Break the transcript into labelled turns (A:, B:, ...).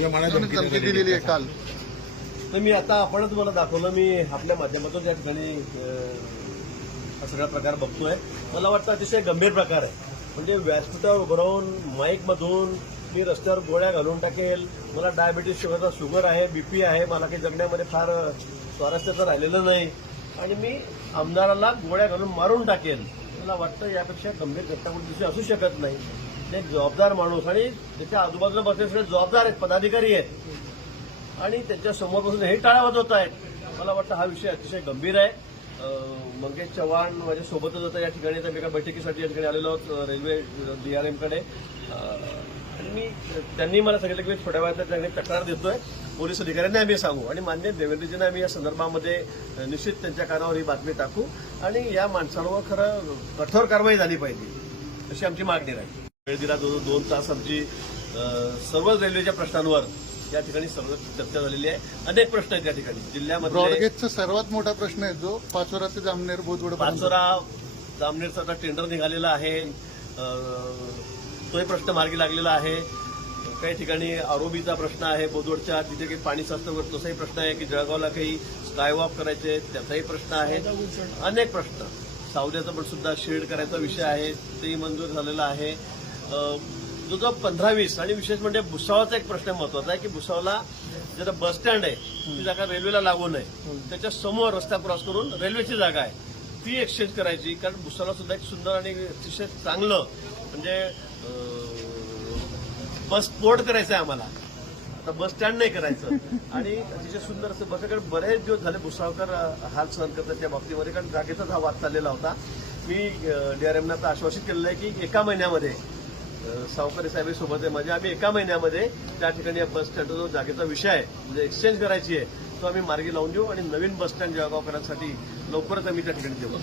A: धमकी दिलेली आहे काल.
B: तर मी आता आपणच मला दाखवलं मी आपल्या माध्यमातून या ठिकाणी हा सगळा प्रकार बघतोय मला वाटतं अतिशय गंभीर प्रकार आहे. म्हणजे व्यासपीठावर उभं राहून माईकमधून मी रस्त्यावर गोळ्या घालून टाकेल मला डायबिटीस शुगर शुगर आहे बीपी आहे मला काही जगण्यामध्ये फार स्वारस्याचं राहिलेलं नाही. आणि मी आमदाराला गोळ्या घालून मारून टाकेल. मला वाटतं यापेक्षा गंभीर घटना कोणती असू शकत नाही. ते जबाबदार माणूस आणि त्याच्या आजूबाजूला बसले सगळे जबाबदार आहेत पदाधिकारी आहेत. आणि त्यांच्यासमोर बसून हे टाळ्या वाजवत आहेत. मला वाटतं हा विषय अतिशय गंभीर आहे. मंगेश चव्हाण माझ्या सोबतच होता या ठिकाणी तर मी एका बैठकीसाठी या ठिकाणी आलेलो आहोत रेल्वे डीआरएमकडे आणि मी त्यांनी मला सांगितलं की मी थोड्या वेळात त्यांनी तक्रार देतोय. पोलीस अधिकाऱ्यांना आम्ही सांगू. आणि मान्य देवेंद्रजींना आम्ही या संदर्भामध्ये निश्चित त्यांच्या कानावर ही बातमी टाकू. आणि या माणसांवर खरं कठोर कारवाई झाली पाहिजे अशी आमची मागणी राहील. वेळ दिला दोन दोन तास आमची सर्व रेल्वेच्या प्रश्नांवर या ठिकाणी सर्व चर्चा झालेली आहे. अनेक प्रश्न आहेत या ठिकाणी. जिल्ह्यामध्ये
A: सर्वात मोठा प्रश्न आहे जो पाचोरा ते जामनेर बोधवड
B: पाचोरा जामनेरचा आता टेंडर निघालेला आहे. तोही प्रश्न मार्गी लागलेला आहे. काही ठिकाणी आरोबीचा प्रश्न आहे बोदवडच्या तिथे काही पाणी साचतं तसाही प्रश्न आहे की जळगावला काही स्कायवॉक करायचे त्याचाही प्रश्न आहे. अनेक प्रश्न. सावद्याचा पण सुद्धा शेड करायचा विषय आहे तेही मंजूर झालेला आहे. जो जो पंधरा वीस आणि विशेष म्हणजे भुसावळचा एक प्रश्न महत्त्वाचा आहे की भुसावळला जिथं बस स्टँड आहे ती जागा रेल्वेला लागू नये. त्याच्यासमोर रस्ता क्रॉस करून रेल्वेची जागा आहे. ती एक्सचेंज करायची कारण भुसावळला सुद्धा एक सुंदर आणि अतिशय चांगलं म्हणजे बस पोर्ट करायचं आहे आम्हाला. आता बस स्टँड नाही करायचं. आणि अतिशय सुंदर असं बसाकडे बरेच दिवस झाले भुसावळकर अं, हाल सहन करतात त्या बाबतीमध्ये कारण जागेचाच हा वाद चाललेला होता. मी डीआरएमना आता आश्वासित केलेलं आहे की एका महिन्यामध्ये सावकारी साहेबांसोबत आहे. म्हणजे आम्ही एका महिन्यामध्ये त्या ठिकाणी या बस स्टँडचा जो जागेचा विषय आहे. म्हणजे एक्सचेंज करायची आहे. तो आम्ही मार्गी लावून देऊ आणि नवीन बस स्टँड जळगावकरांसाठी लवकरच आम्ही त्या ठिकाणी देऊ.